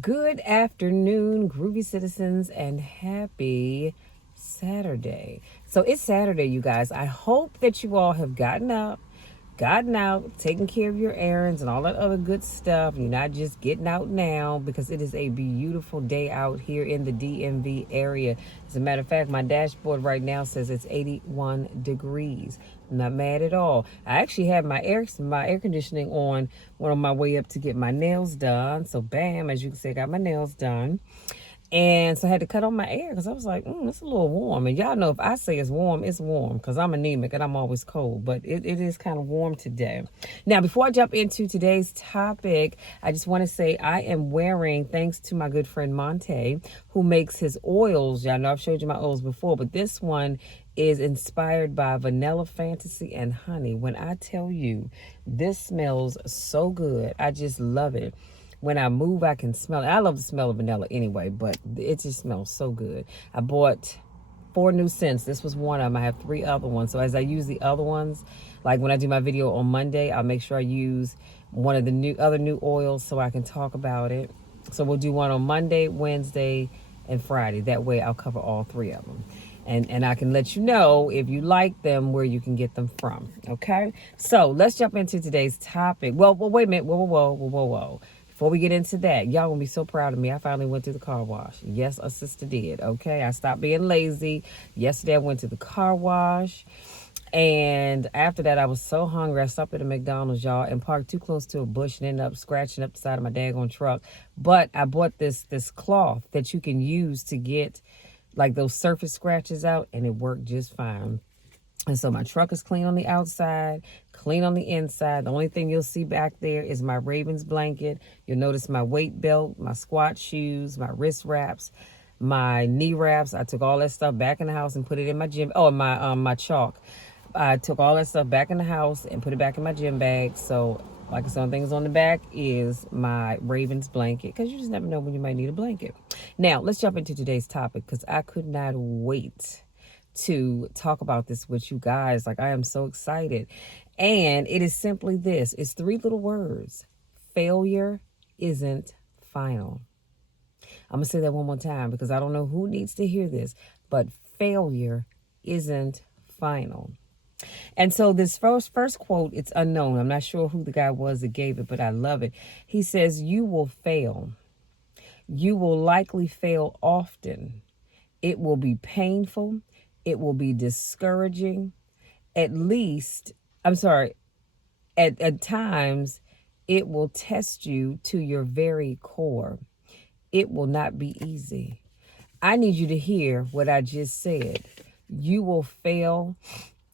Good afternoon, groovy citizens, and happy Saturday. So it's Saturday, you guys. I hope that you all have gotten up, gotten out, taking care of your errands and all that other good stuff. You're not just getting out now because it is a beautiful day out here in the DMV area. As a matter of fact, my dashboard right now says it's 81 degrees. I'm not mad at all. I actually had my air conditioning on my way up to get my nails done. So bam, as you can see, I got my nails done. And so I had to cut on my air because I was like, it's a little warm. And y'all know if I say it's warm because I'm anemic and I'm always cold. But it is kind of warm today. Now, before I jump into today's topic, I just want to say I am wearing, thanks to my good friend Monte, who makes his oils. Y'all know I've showed you my oils before, but this one is inspired by vanilla fantasy and honey. When I tell you, this smells so good. I just love it. When I move, I can smell it. I love the smell of vanilla anyway, but it just smells so good. I bought 4 new scents. This was one of them. I have 3 other ones. So as I use the other ones, like when I do my video on Monday, I'll make sure I use one of the new oils so I can talk about it. So we'll do one on Monday, Wednesday, and Friday. That way I'll cover all 3 of them. And I can let you know if you like them where you can get them from. Okay? So let's jump into today's topic. Well, wait a minute. Whoa. Before we get into that, y'all gonna be so proud of me. I finally went to the car wash. Yes, a sister did. Okay, I stopped being lazy. Yesterday I went to the car wash. And after that, I was so hungry. I stopped at a McDonald's, y'all, and parked too close to a bush and ended up scratching up the side of my daggone truck. But I bought this cloth that you can use to get like those surface scratches out, and it worked just fine. And so my truck is clean on the outside, clean on the inside. The only thing you'll see back there is my Ravens blanket. You'll notice my weight belt, my squat shoes, my wrist wraps, my knee wraps. I took all that stuff back in the house and put it in my gym. Oh, and my chalk. I took all that stuff back in the house and put it back in my gym bag. So, like I said, things on the back is my Ravens blanket because you just never know when you might need a blanket. Now, let's jump into today's topic because I could not wait to talk about this with you guys. Like, I am so excited. And it is simply this. It's 3 little words. Failure isn't final. I'm going to say that one more time because I don't know who needs to hear this, but failure isn't final. And so this first quote, it's unknown. I'm not sure who the guy was that gave it, but I love it. He says, "You will fail. You will likely fail often. It will be painful. It will be discouraging. At least, I'm sorry, at times, it will test you to your very core. It will not be easy." I need you to hear what I just said. You will fail.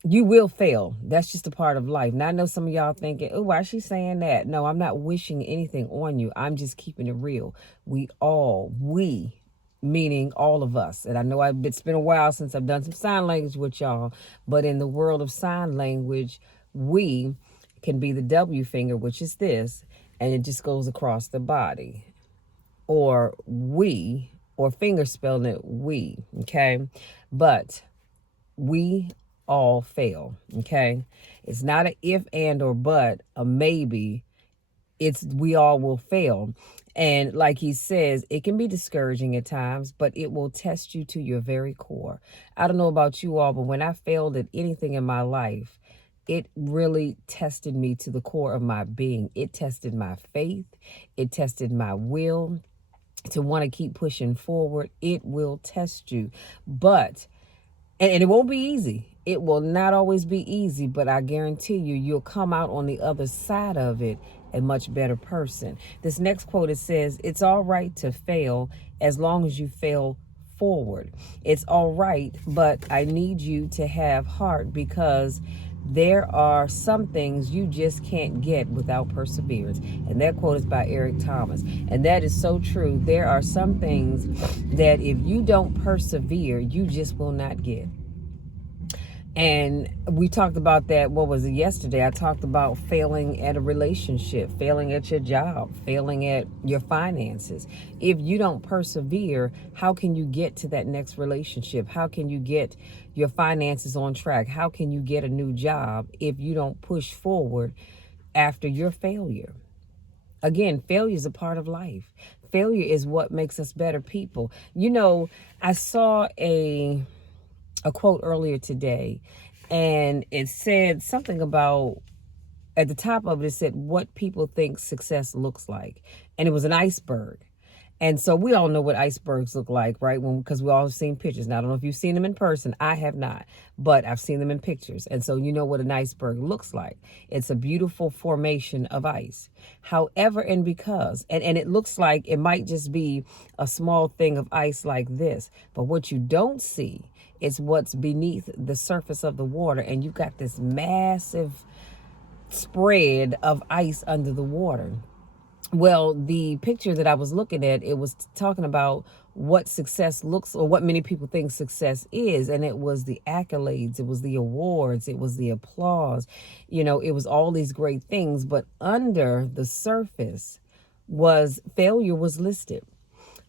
You will fail. That's just a part of life. Now, I know some of y'all thinking, oh, why is she saying that? No, I'm not wishing anything on you. I'm just keeping it real. We, meaning all of us. And I know it's been a while since I've done some sign language with y'all, but in the world of sign language, we can be the W finger, which is this, and it just goes across the body. Or we, or finger spelling it we, okay? But we all fail, okay? It's not an if, and, or but, a maybe. It's we all will fail. And like he says, it can be discouraging at times, but it will test you to your very core. I don't know about you all, but when I failed at anything in my life, it really tested me to the core of my being. It tested my faith. It tested my will to want to keep pushing forward. It will test you. But, and it won't be easy. It will not always be easy, but I guarantee you, you'll come out on the other side of it a much better person. This next quote, it says, "It's all right to fail as long as you fail forward. It's all right, but I need you to have heart because there are some things you just can't get without perseverance." And that quote is by Eric Thomas. And that is so true. There are some things that if you don't persevere, you just will not get. And we talked about that, what was it, yesterday? I talked about failing at a relationship, failing at your job, failing at your finances. If you don't persevere, how can you get to that next relationship? How can you get your finances on track? How can you get a new job if you don't push forward after your failure? Again, failure is a part of life. Failure is what makes us better people. You know, I saw a quote earlier today, and it said something about, at the top of it, it said what people think success looks like. And it was an iceberg. And so we all know what icebergs look like, right? Because we all have seen pictures. Now, I don't know if you've seen them in person. I have not, but I've seen them in pictures. And so you know what an iceberg looks like. It's a beautiful formation of ice. However, and because, and it looks like it might just be a small thing of ice like this. But what you don't see is what's beneath the surface of the water. And you've got this massive spread of ice under the water. Well, the picture that I was looking at, it was talking about what success looks, or what many people think success is. And it was the accolades, it was the awards, it was the applause, it was all these great things. But under the surface failure was listed.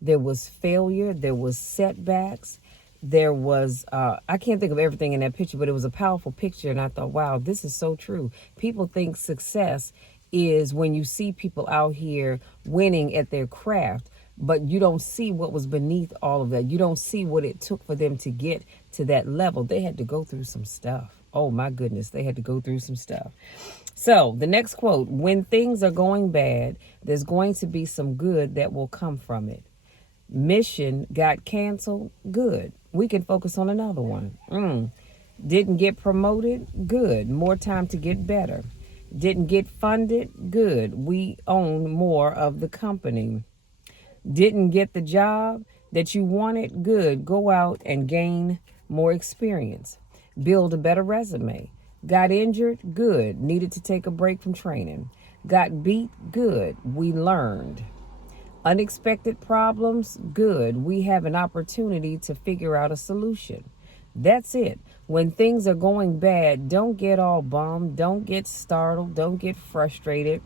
There was failure, there was setbacks, there was, I can't think of everything in that picture, but it was a powerful picture. And I thought, wow, this is so true. People think success is when you see people out here winning at their craft, but you don't see what was beneath all of that. You don't see what it took for them to get to that level. They had to go through some stuff. Oh my goodness, they had to go through some stuff. So the next quote: when things are going bad, there's going to be some good that will come from it. Mission got canceled? Good. We can focus on another one. Didn't get promoted? Good. More time to get better. Didn't get funded? Good. We own more of the company. Didn't get the job that you wanted? Good. Go out and gain more experience. Build a better resume. Got injured? Good. Needed to take a break from training. Got beat? Good. We learned. Unexpected problems? Good. We have an opportunity to figure out a solution. That's it. When things are going bad, don't get all bummed. Don't get startled. Don't get frustrated.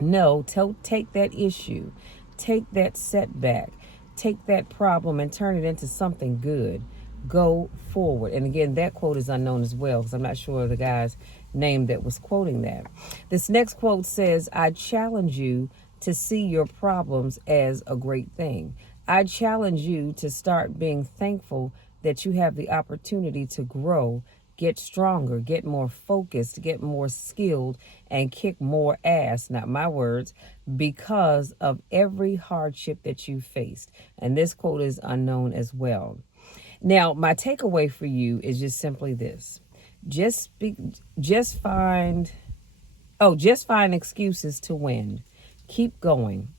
No, take that issue. Take that setback. Take that problem and turn it into something good. Go forward. And again, that quote is unknown as well, because I'm not sure of the guy's name that was quoting that. This next quote says, I challenge you to see your problems as a great thing. I challenge you to start being thankful that you have the opportunity to grow, get stronger, get more focused, get more skilled, and kick more ass, not my words, because of every hardship that you faced. And this quote is unknown as well. Now, my takeaway for you is just simply this. Just find excuses to win. Keep going.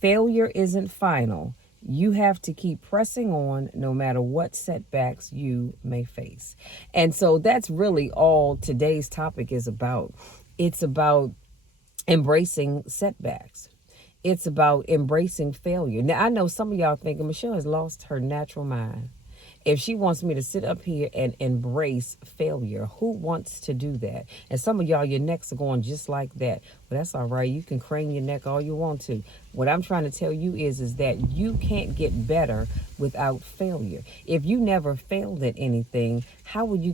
Failure isn't final. You have to keep pressing on no matter what setbacks you may face. And so that's really all today's topic is about. It's about embracing setbacks. It's about embracing failure. Now, I know some of y'all thinking Michelle has lost her natural mind. If she wants me to sit up here and embrace failure, who wants to do that? And some of y'all, your necks are going just like that. Well, that's all right. You can crane your neck all you want to. What I'm trying to tell you is that you can't get better without failure. If you never failed at anything, how would you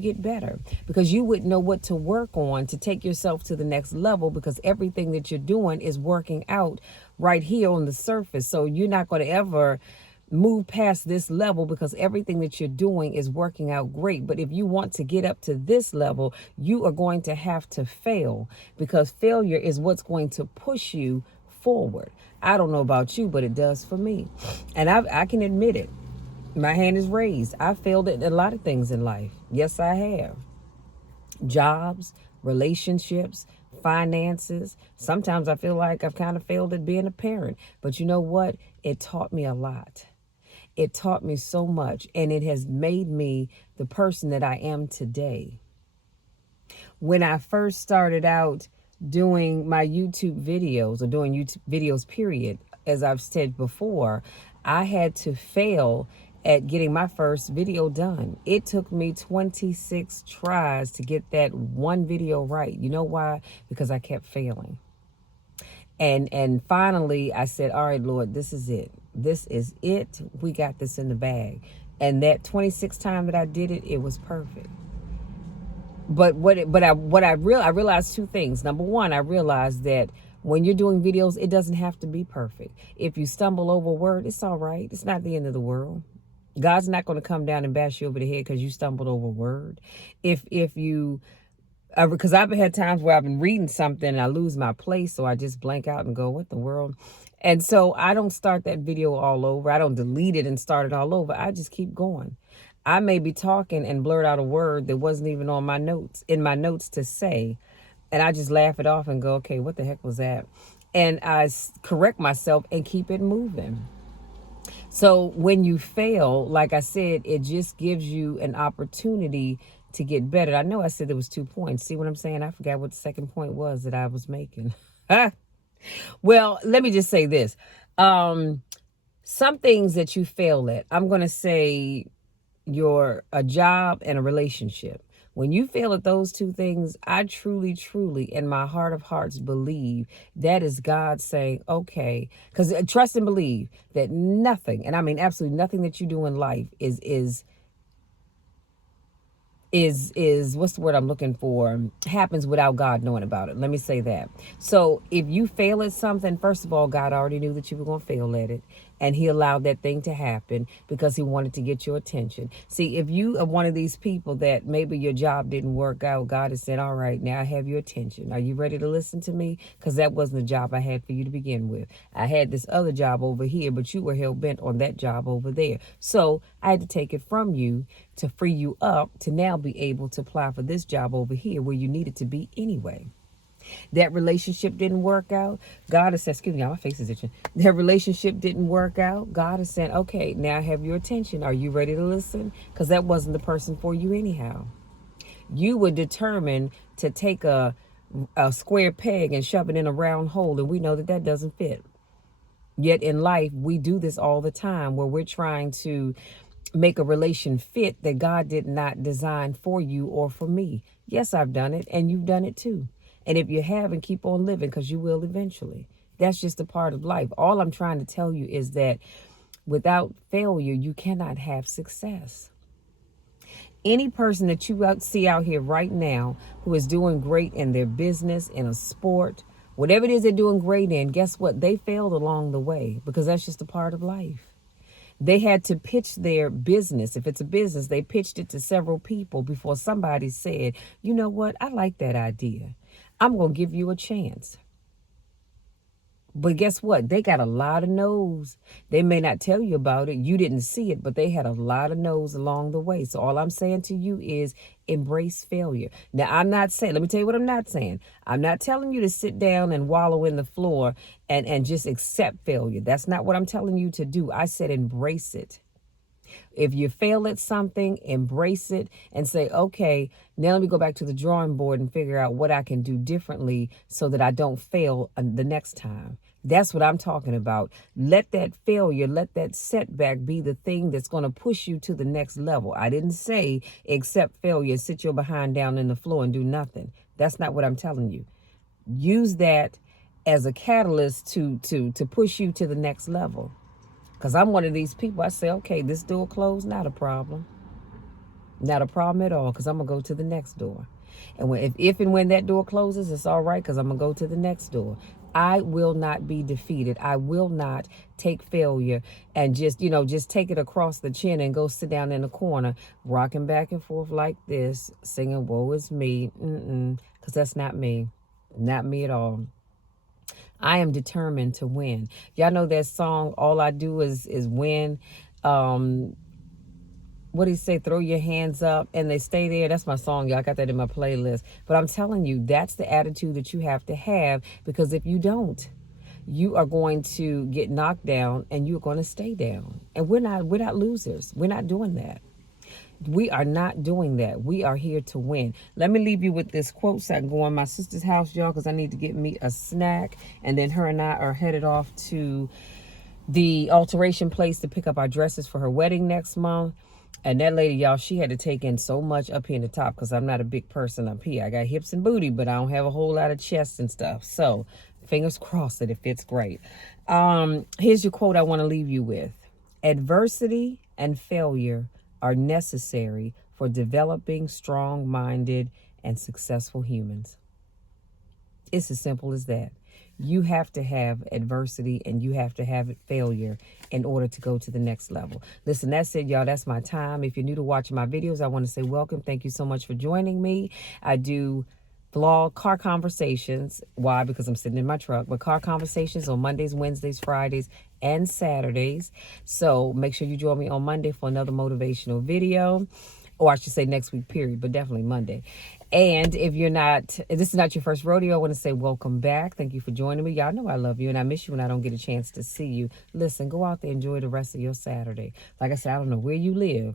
get better? Because you wouldn't know what to work on to take yourself to the next level, because everything that you're doing is working out right here on the surface. So you're not going to ever move past this level, because everything that you're doing is working out great. But if you want to get up to this level, you are going to have to fail, because failure is what's going to push you forward. I don't know about you, but it does for me. And I can admit it. My hand is raised. I failed at a lot of things in life. Yes, I have. Jobs, relationships, finances. Sometimes I feel like I've kind of failed at being a parent. But you know what? It taught me a lot. It taught me so much, and it has made me the person that I am today. When I first started out doing my YouTube videos, or doing YouTube videos, period, as I've said before, I had to fail at getting my first video done. It took me 26 tries to get that one video right. You know why? Because I kept failing. And finally, I said, all right, Lord, this is it. This is it. We got this in the bag. And that 26th time that I did it, it was perfect. But I realized two things. Number one, I realized that When you're doing videos, it doesn't have to be perfect. If you stumble over a word, it's all right. It's not the end of the world. God's not going to come down and bash you over the head because you stumbled over a word. If you, because I've had times where I've been reading something and I lose my place, so I just blank out and go, what the world? And so I don't start that video all over. I don't delete it and start it all over. I just keep going. I may be talking and blurt out a word that wasn't even on my notes, in my notes to say, and I just laugh it off and go, okay, what the heck was that? And I correct myself and keep it moving. So when you fail, like I said, it just gives you an opportunity to get better. I know I said there was 2 points. See what I'm saying? I forgot what the second point was that I was making. Well, let me just say this. Some things that you fail at, I'm going to say a job and a relationship. When you fail at those 2 things, I truly, truly, in my heart of hearts, believe that is God saying, okay, because trust and believe that nothing, and I mean absolutely nothing that you do in life is what's the word I'm looking for, happens without God knowing about it. Let me say that. So if you fail at something, first of all, God already knew that you were going to fail at it. And he allowed that thing to happen because he wanted to get your attention. See, if you are one of these people that maybe your job didn't work out, God has said, all right, now I have your attention. Are you ready to listen to me? Because that wasn't the job I had for you to begin with. I had this other job over here, but you were hell bent on that job over there. So I had to take it from you to free you up to now be able to apply for this job over here where you needed to be anyway. That relationship didn't work out. God has said, excuse me, my face is itching. That relationship didn't work out. God has said, okay, now I have your attention. Are you ready to listen? Because that wasn't the person for you anyhow. You were determined to take a square peg and shove it in a round hole, and we know that that doesn't fit. Yet in life, we do this all the time where we're trying to make a relation fit that God did not design for you or for me. Yes, I've done it, and you've done it too. And if you haven't, keep on living because you will eventually. That's just a part of life. All I'm trying to tell you is that without failure, you cannot have success. Any person that you see out here right now who is doing great in their business, in a sport, whatever it is they're doing great in, guess what? They failed along the way because that's just a part of life. They had to pitch their business. If it's a business, they pitched it to several people before somebody said, you know what? I like that idea. I'm going to give you a chance. But guess what? They got a lot of no's. They may not tell you about it. You didn't see it, but they had a lot of no's along the way. So all I'm saying to you is embrace failure. Now, I'm not saying, let me tell you what I'm not saying. I'm not telling you to sit down and wallow in the floor and just accept failure. That's not what I'm telling you to do. I said embrace it. If you fail at something, embrace it and say, okay, now let me go back to the drawing board and figure out what I can do differently so that I don't fail the next time. That's what I'm talking about. Let that failure, let that setback be the thing that's going to push you to the next level. I didn't say accept failure, sit your behind down in the floor and do nothing. That's not what I'm telling you. Use that as a catalyst to push you to the next level. Because I'm one of these people, I say, okay, this door closed, not a problem. Not a problem at all, because I'm going to go to the next door. And if and when that door closes, it's all right, because I'm going to go to the next door. I will not be defeated. I will not take failure and just take it across the chin and go sit down in a corner, rocking back and forth like this, singing, woe is me. Because that's not me. Not me at all. I am determined to win. Y'all know that song, All I Do is Win. What do you say? Throw your hands up and they stay there. That's my song, y'all. I got that in my playlist. But I'm telling you, that's the attitude that you have to have, because if you don't, you are going to get knocked down and you're going to stay down. And we're not losers. We're not doing that. We are not doing that. We are here to win. Let me leave you with this quote so I can go in my sister's house, y'all, because I need to get me a snack. And then her and I are headed off to the alteration place to pick up our dresses for her wedding next month. And that lady, y'all, she had to take in so much up here in the top because I'm not a big person up here. I got hips and booty, but I don't have a whole lot of chest and stuff. So fingers crossed that it fits great. Here's your quote I want to leave you with. Adversity and failure are necessary for developing strong-minded and successful humans. It's as simple as that. You have to have adversity and you have to have failure in order to go to the next level. Listen, that's it, y'all. That's my time. If you're new to watching my videos, I want to say welcome. Thank you so much for joining me. I do vlog car conversations. Why? Because I'm sitting in my truck. But car conversations on Mondays, Wednesdays, Fridays, and Saturdays. So make sure you join me on Monday for another motivational video. Or I should say next week, period, but definitely Monday. And if this is not your first rodeo, I want to say welcome back. Thank you for joining me. Y'all know I love you and I miss you when I don't get a chance to see you. Listen, go out there, enjoy the rest of your Saturday. Like I said, I don't know where you live,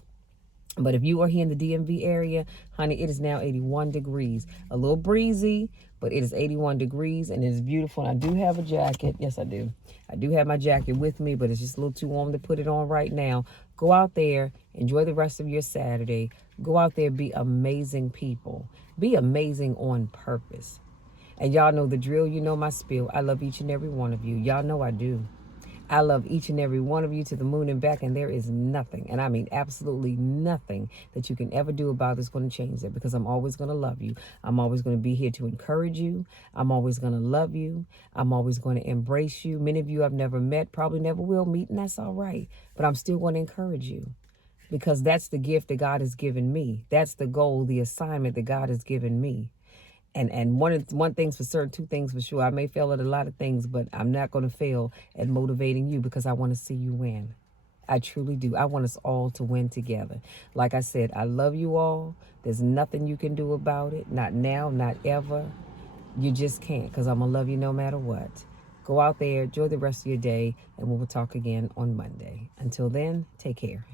but if you are here in the DMV area, honey, it is now 81 degrees. A little breezy, but it is 81 degrees and it is beautiful. And I do have a jacket. Yes, I do. I do have my jacket with me, but it's just a little too warm to put it on right now. Go out there, enjoy the rest of your Saturday. Go out there, be amazing people. Be amazing on purpose. And y'all know the drill. You know my spiel. I love each and every one of you. Y'all know I do. I love each and every one of you to the moon and back, and there is nothing, and I mean absolutely nothing that you can ever do about this going to change that, because I'm always going to love you. I'm always going to be here to encourage you. I'm always going to love you. I'm always going to embrace you. Many of you I've never met, probably never will meet, and that's all right. But I'm still going to encourage you, because that's the gift that God has given me. That's the goal, the assignment that God has given me. And one thing's for certain, two things for sure. I may fail at a lot of things, but I'm not going to fail at motivating you, because I want to see you win. I truly do. I want us all to win together. Like I said, I love you all. There's nothing you can do about it. Not now, not ever. You just can't, because I'm going to love you no matter what. Go out there, enjoy the rest of your day, and we'll talk again on Monday. Until then, take care.